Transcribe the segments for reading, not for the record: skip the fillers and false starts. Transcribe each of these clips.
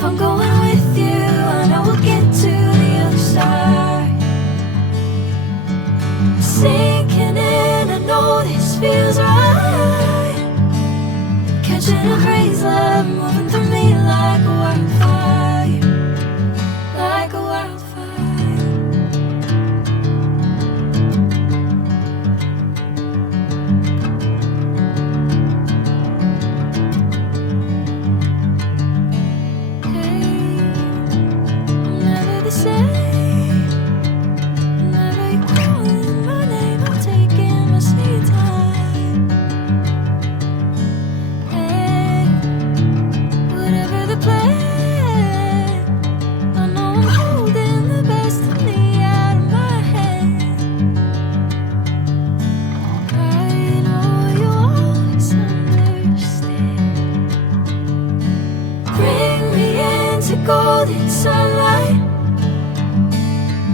If I'm going with you, I know we'll get to the other side. Sinking in, I know this feels right. Catching a crazy love moving through me like a wildfire, like a wildfire. Hey, I'm never the same. Whenever you're calling my name, I'm taking my sweet time. Hey, whatever the plan, I know I'm holding the best of me out of my hand. I know you always understand. Bring me into golden sunlight.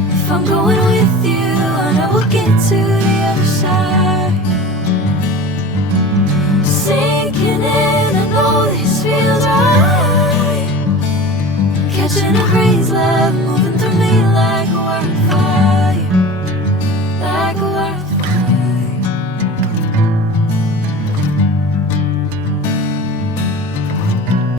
If I'm going with you, I know we'll get to the other side. Sinking in, I know this feels right.